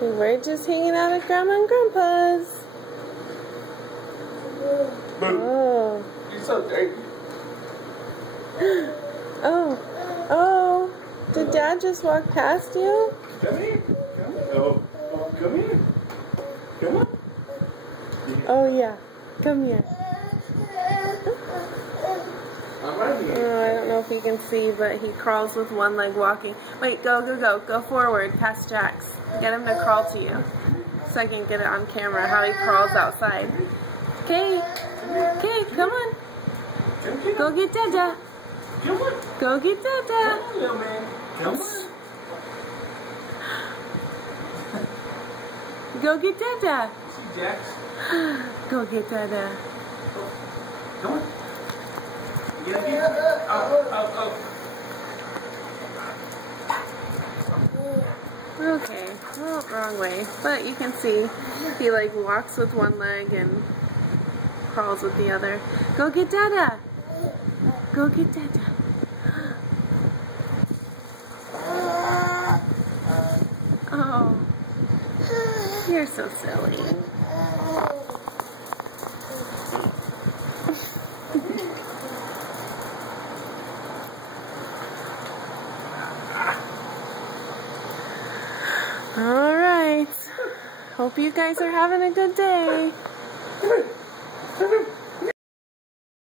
We were just hanging out at Grandma and Grandpa's. Oh. You're so dirty. Oh. Oh. Did Dad just walk past you? Come here. Oh, come here. Come on. Oh, yeah. Come here. I'm right here. Oh, I don't know if you can see, but he crawls with one leg walking. Wait, go, go, go. Go forward past Jax. Get him to crawl to you. So I can get it on camera how he crawls outside. Okay. Okay, come on. Go get Dada. Come on. Go get Dada. Come on, little man. Come on. Go get Dada. See Jax? Go get Dada. Come on. You gotta get oh. Okay, well, wrong way. But you can see he like walks with one leg and crawls with the other. Go get Dada. Go get Dada. Oh, you're so silly. All right. Hope you guys are having a good day.